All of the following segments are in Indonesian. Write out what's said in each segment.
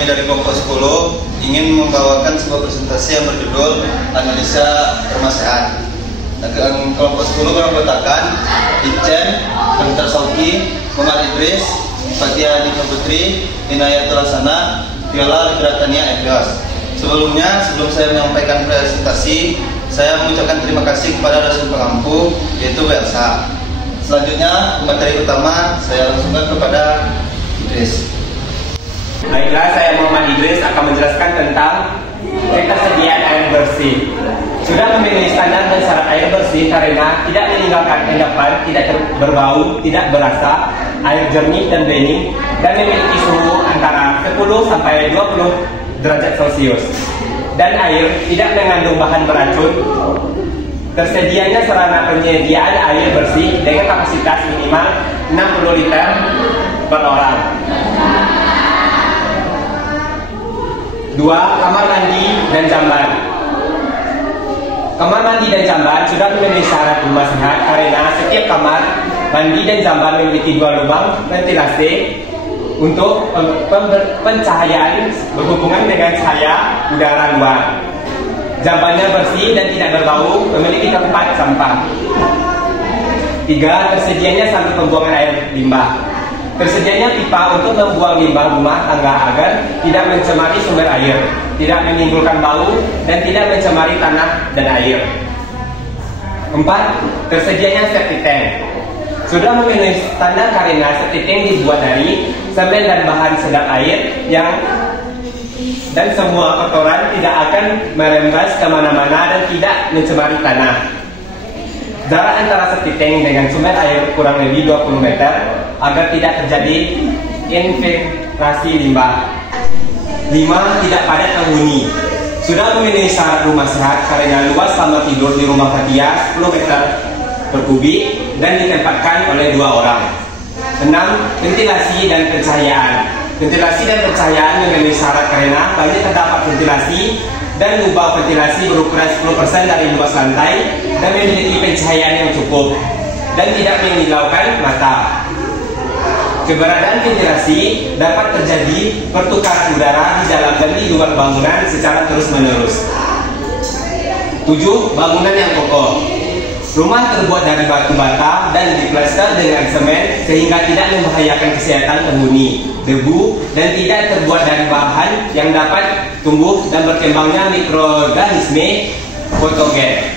kami dari kelompok 10 ingin membawakan sebuah presentasi yang berjudul Analisa Rumah Sehat. Kelompok 10 beranggotakan Ichen, Dr. Sauki, Muhammad Idris, Fatia Dika Putri, Inayatul Hasanah, Viola Gratania Evios. Sebelum saya menyampaikan presentasi, saya mengucapkan terima kasih kepada dosen pengampu, yaitu Bu Elsa. Selanjutnya, materi utama saya langsungkan kepada Idris. Baiklah, saya Muhammad Idris akan menjelaskan tentang ketersediaan air bersih. Sudah memenuhi standar dan syarat air bersih karena tidak meninggalkan endapan, tidak berbau, tidak berasa, air jernih dan bening, dan memiliki suhu antara 10 sampai 20 derajat Celcius, dan air tidak mengandung bahan beracun. Tersedianya sarana penyediaan air bersih dengan kapasitas minimal 60 liter per orang. 2. Kamar mandi dan jamban. Kamar mandi dan jamban sudah memenuhi syarat rumah sehat karena setiap kamar mandi dan jamban memiliki 2 lubang ventilasi untuk pencahayaan berhubungan dengan cahaya udara luar. Jambannya bersih dan tidak berbau, memiliki tempat sampah. 3. Tersedianya saluran pembuangan air limbah. Tersedianya pipa untuk membuang limbah rumah tangga agar tidak mencemari sumber air, tidak menimbulkan bau, dan tidak mencemari tanah dan air. 4. Tersedianya septic tank. Sudah memenuhi standar karena septic tank dibuat dari semen dan bahan sedap air dan semua kotoran tidak akan merembes kemana-mana dan tidak mencemari tanah. Jarak antara septic tank dengan sumber air kurang lebih 20 meter agar tidak terjadi infiltrasi limbah. 5. Tidak padat penghuni. Sudah memenuhi syarat rumah sehat karena luas kamar tidur di rumah Fatia 10 meter per kubik dan ditempatkan oleh 2 orang. 6. Ventilasi dan pencahayaan. Ventilasi dan pencahayaan memenuhi syarat karena banyak terdapat ventilasi dan lubang ventilasi berukuran 10% dari luas lantai dan memiliki pencahayaan yang cukup dan tidak menyilaukan mata. Keberadaan ventilasi dapat terjadi pertukaran udara di dalam dan di luar bangunan secara terus-menerus. 7. Bangunan yang kokoh. Rumah terbuat dari batu bata dan diplester dengan semen sehingga tidak membahayakan kesehatan penghuni, debu, dan tidak terbuat dari bahan yang dapat tumbuh dan berkembangnya mikroorganisme patogen.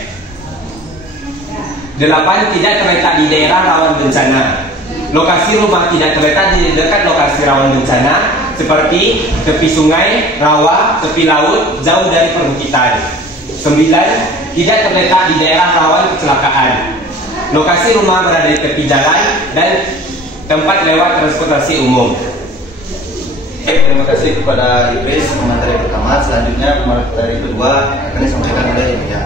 8. Tidak terletak di daerah rawan bencana. Lokasi rumah tidak terletak di dekat lokasi rawan bencana seperti tepi sungai, rawa, tepi laut, jauh dari perbukitan. 9. Tidak terletak di daerah rawan kecelakaan. Lokasi rumah berada di tepi jalan dan tempat lewat transportasi umum. Terima kasih kepada Idris materi pertama. Selanjutnya materi kedua akan disampaikan oleh Emilia.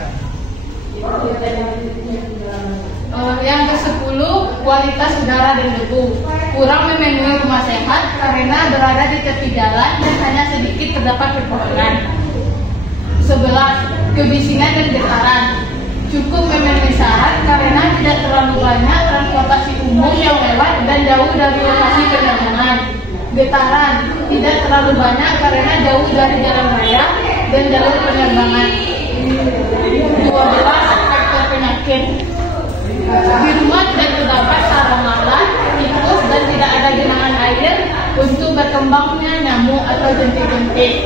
Yang ke-10, kualitas udara dan debu. Kurang memenuhi rumah sehat karena berada di tepi jalan dan hanya sedikit terdapat pepohonan. 11. Kebisingan dan getaran. Cukup memenuhi syarat karena tidak terlalu banyak transportasi umum yang lewat dan jauh dari lokasi penerbangan. Getaran. Tidak terlalu banyak karena jauh dari jalan raya dan jalur penerbangan. 12. Faktor penyakit. Di rumah tidak terdapat sarang lalat, tikus, dan tidak ada genangan air untuk berkembangnya nyamuk atau jentik-jentik.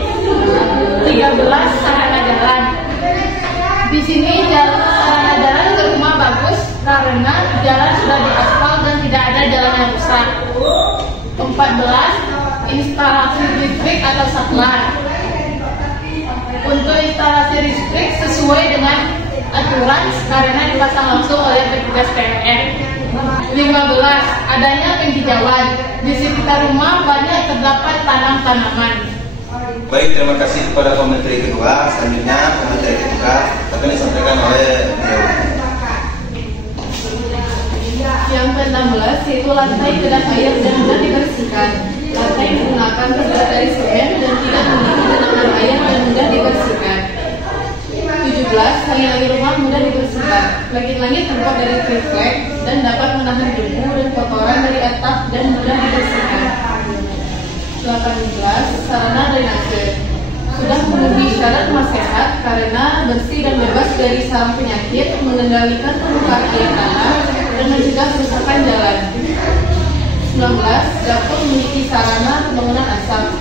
13. Sarana jalan. Di sini sarana jalan ke rumah bagus karena jalan sudah diaspal dan tidak ada jalan yang rusak. 14. Instalasi listrik atau saklar. Untuk instalasi listrik sesuai dengan aturan karena dipasang langsung oleh petugas PLN. 15. Adanya penghijauan. Di sekitar rumah banyak terdapat tanam-tanaman. Baik, terima kasih kepada komentari kedua. Selanjutnya komentari ketiga akan disampaikan oleh beliau. Yang ke-16 yaitu lantai kedap air dan mudah dibersihkan. Lantai menggunakan terbuat dari semen dan tidak memiliki genangan air dan mudah dibersihkan. 17. Langit-langit rumah mudah dibersihkan. Langit-langit terbuat dari triplek dan dapat menahan debu dan kotoran dari atap dan mudah dibersihkan. 18. Sarana drainase sudah memenuhi syarat rumah sehat karena bersih dan bebas dari sarang penyakit, mengendalikan permukaan air tanah, dan mencegah kerusakan jalan. 19. Dapur memiliki sarana pembangunan asap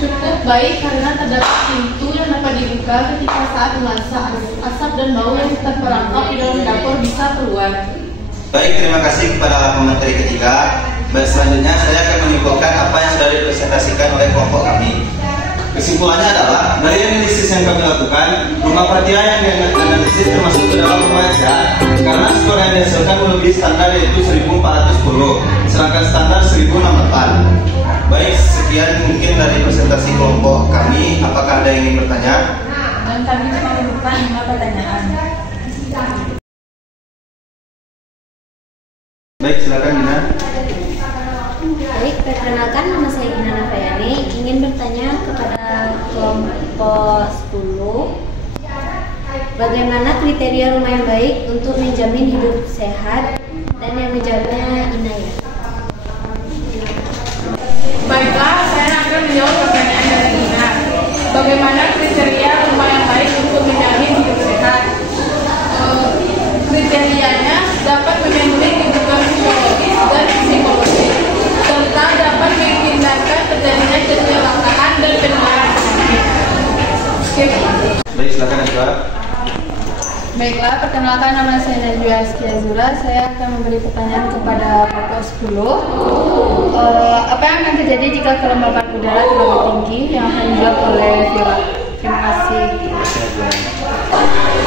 cukup baik karena terdapat pintu yang dapat dibuka ketika saat memasak. Asap dan bau yang terperangkap di dalam dapur bisa keluar. Baik, terima kasih kepada pemateri ketiga. Selanjutnya saya akan menyimpulkan apa yang sudah dipresentasikan oleh kelompok kami. Kesimpulannya adalah dari analisis yang kami lakukan, rumah Fathia yang dianalisis termasuk ke dalam rumah yang sehat karena skor yang dihasilkan melebihi standar yaitu 1410, sedangkan standar 1064. Baik, sekian mungkin dari presentasi kelompok kami. Apakah ada yang ingin bertanya? Dan kami cuma membuka 5 pertanyaan. Baik, silakan Dina. Baik, perkenalkan nama saya Dina Nafayani. Ingin bertanya kepada kelompok 10, bagaimana kriteria rumah yang baik untuk menjamin hidup sehat dan yang menjawabnya Inaya. Baiklah, saya akan menjawab pertanyaan dari Dina. Bagaimana kriteria rumah yang baik untuk menjamin hidup sehat? Kriterianya dapat memenuhi kebutuhan fisiologis dan psikologis, serta dapat menghindarkan terjadinya kecelakaan dan penularan penyakit. Baik, silakan Azra. Baiklah, perkenalkan nama saya Najwa Azura. Saya akan memberi pertanyaan kepada kelompok 10. Apa yang akan terjadi jika kelembapan udara terlalu tinggi? Yang akan dijawab oleh Vira. Terima kasih.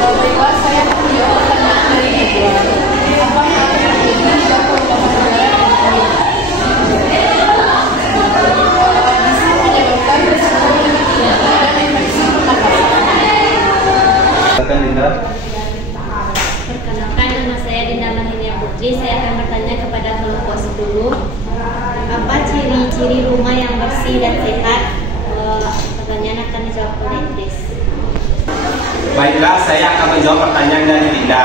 Baiklah, saya akan menjawab pertanyaan dari Najwa. Apa yang akan terjadi jika kelembapan udara terlalu tinggi? Bisa menyebabkan risiko penyakit dan infeksi pernapasan. Silakan Dinda. Perkenalkan nama saya Dinda Mahinia Putri. Saya akan bertanya kepada kelompok 10, apa ciri-ciri rumah yang bersih dan sehat? Pertanyaan akan dijawab oleh Idris. Baiklah, saya akan menjawab pertanyaan dari Dinda.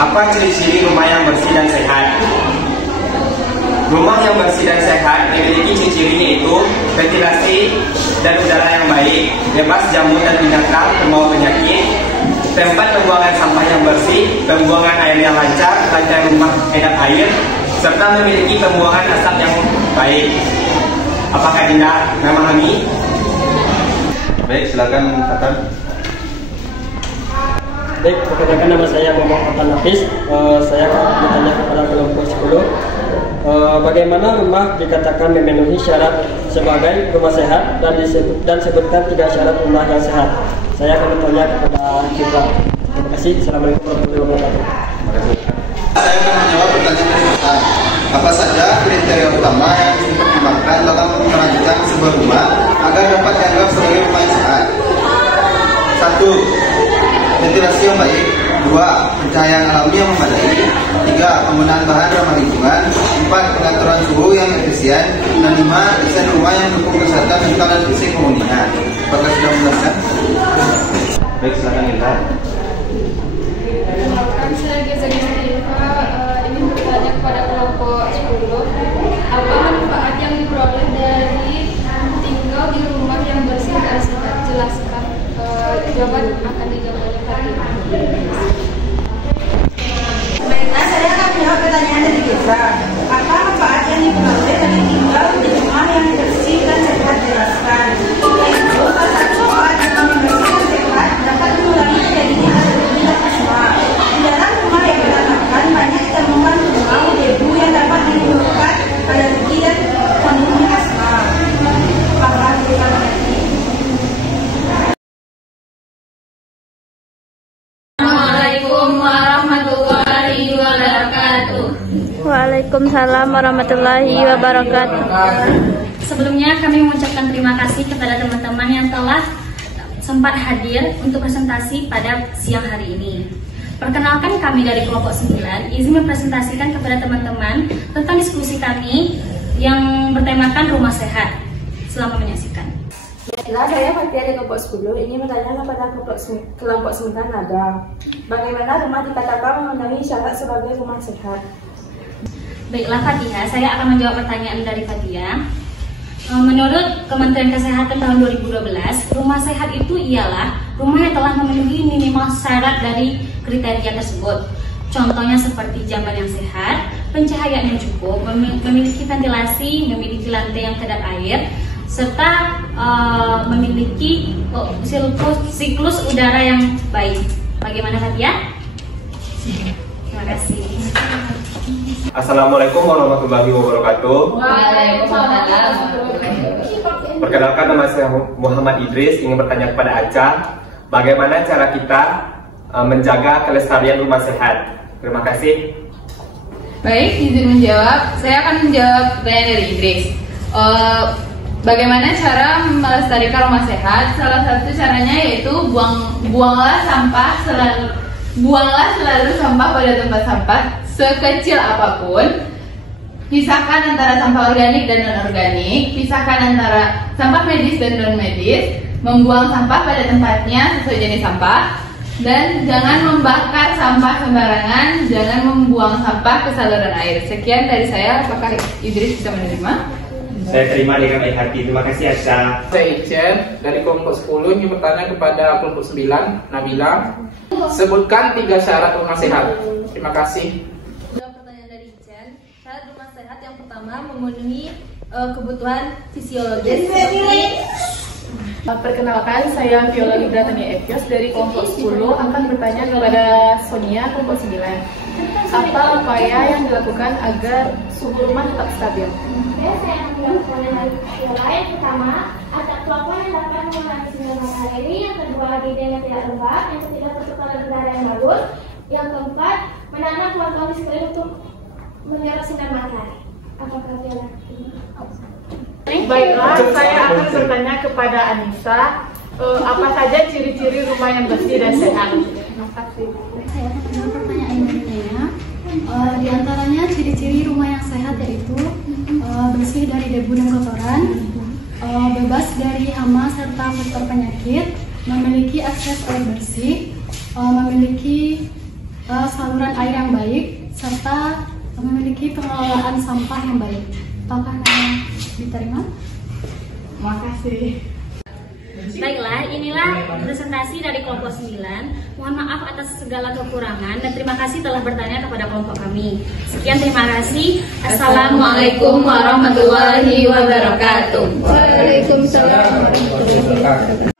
Apa ciri-ciri rumah yang bersih dan sehat? Rumah yang bersih dan sehat memiliki ciri-cirinya yaitu ventilasi dan udara yang baik, bebas jamur dan binatang pembawa penyakit, tempat pembuangan sampah yang bersih, pembuangan air yang lancar, lantai rumah edap air, serta memiliki pembuangan asap yang baik. Apakah Dinda memahami? Baik, silakan Fatan. Baik, perkenalkan nama saya Muhammad Fatan Nafis. Saya akan bertanya kepada kelompok 10. Bagaimana rumah dikatakan memenuhi syarat sebagai rumah sehat dan sebutkan 3 syarat rumah yang sehat. Saya akan bertanya kepada Cipra. Terima kasih. Assalamualaikum warahmatullahi wabarakatuh. Saya akan menjawab pertanyaan dari Fatan. Apa saja kriteria utama yang dipertimbangkan dalam merancang sebuah rumah agar dapat dianggap sebagai rumah yang sehat? 1. Ventilasi yang baik. 2. Pencahayaan alami yang memadai. 3. Penggunaan bahan ramah lingkungan. 4. Pengaturan suhu yang efisien. Dan 5. Desain rumah yang mendukung kesehatan mental dan fisik penghuninya. Apakah sudah menjelaskan? Baik, silakan Indra. Perkenalkan, saya Gezani Sadifa. Ingin bertanya kepada kelompok 10. Apa manfaat yang diperoleh dari tinggal di rumah yang bersih dan sehat? Jelaskan. Jawaban akan dijawab oleh Fatima. Baiklah, saya akan menjawab pertanyaan dari Geza. Apa manfaat yang diperoleh dari tinggal di rumah yang bersih dan sehat? Jelaskan. Yaitu, salah satu manfaat yang bersih dan sehat dapat mengurangi terjadinya alergi dan asma. Di dalam rumah yang berantakan banyak ditemukan bau debu yang dapat menimbulkan alergi dan penyakit asma. Apakah kita mengerti? Waalaikumsalam warahmatullahi wabarakatuh. Sebelumnya kami mengucapkan terima kasih kepada teman-teman yang telah sempat hadir untuk presentasi pada siang hari ini. Perkenalkan, kami dari kelompok 9 izin mempresentasikan kepada teman-teman tentang diskusi kami yang bertemakan rumah sehat. Selamat menyaksikan. Baiklah, saya Fathia dari kelompok 10 ingin bertanya kepada kelompok 9 Naga. Bagaimana rumah dikatakan memenuhi syarat sebagai rumah sehat? Baiklah Fathia, saya akan menjawab pertanyaan dari Fathia. Menurut Kementerian Kesehatan tahun 2012, rumah sehat itu ialah rumah yang telah memenuhi minimal syarat dari kriteria tersebut. Contohnya seperti jamban yang sehat, pencahayaan yang cukup, memiliki ventilasi, memiliki lantai yang kedap air, serta memiliki siklus udara yang baik. Bagaimana Fatia? Terima kasih. Assalamualaikum warahmatullahi wabarakatuh. Waalaikumsalam. Perkenalkan, nama saya Muhammad Idris, ingin bertanya kepada Aca, bagaimana cara kita menjaga kelestarian rumah sehat? Terima kasih. Baik, izin menjawab. Saya akan menjawab pertanyaan dari Idris. Bagaimana cara melestarikan rumah sehat? Salah satu caranya yaitu buanglah selalu sampah pada tempat sampah sekecil apapun. Pisahkan antara sampah organik dan non-organik, pisahkan antara sampah medis dan non-medis, membuang sampah pada tempatnya sesuai jenis sampah, dan jangan membakar sampah sembarangan, jangan membuang sampah ke saluran air. Sekian dari saya, apakah Idris bisa menerima? Saya terima dengan baik hati, terima kasih Aca. Saya Icen dari kelompok 10 ingin bertanya kepada kelompok 9, Nabila. Sebutkan 3 syarat rumah sehat. Terima kasih. Pertanyaan dari Icen, syarat rumah sehat yang pertama memenuhi kebutuhan fisiologis. Perkenalkan, saya Viola Libratania Evios dari kelompok 10 akan bertanya kepada Sonia, kelompok 9. Apa upaya yang dilakukan agar suhu rumah tetap stabil? Saya akan menjawab dari Viola. Yang pertama, atap plafon yang dapat menahan sinar matahari. Yang kedua, dinding yang tidak lembab. Yang ketiga, pertukaran udara yang bagus. Yang keempat, menanam pohon-pohon di sekeliling untuk menyerap sinar matahari. Apakah Viola? Baiklah, saya akan bertanya kepada Anissa, apa saja ciri-ciri rumah yang bersih dan sehat? Terima kasih. Saya akan menjawab pertanyaan berikutnya. Di antaranya ciri-ciri rumah yang sehat yaitu bersih dari debu dan kotoran, bebas dari hama serta faktor penyakit, memiliki akses air bersih, memiliki saluran air yang baik, serta memiliki pengelolaan sampah yang baik. Apakah diterima? Terima kasih. Baiklah, inilah presentasi dari kelompok 9. Mohon maaf atas segala kekurangan dan terima kasih telah bertanya kepada kelompok kami. Sekian, terima kasih. Assalamualaikum warahmatullahi wabarakatuh. Waalaikumsalam warahmatullahi wabarakatuh.